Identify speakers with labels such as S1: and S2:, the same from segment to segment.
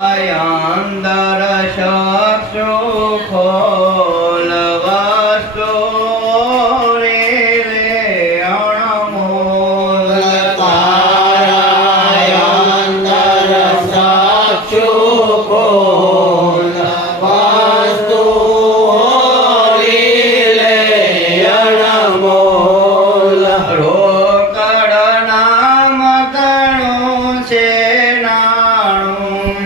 S1: আন্দারা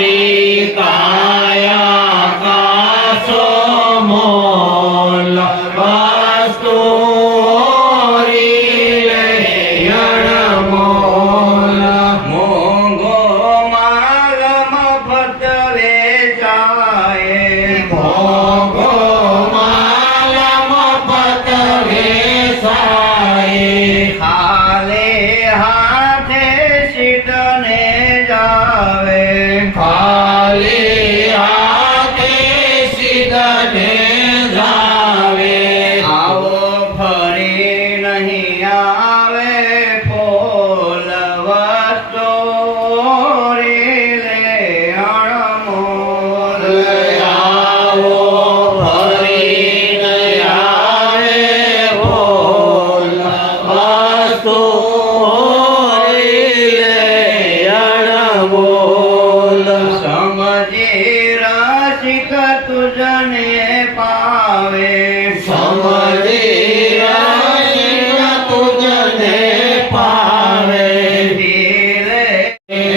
S2: हरे ताया
S1: Hey.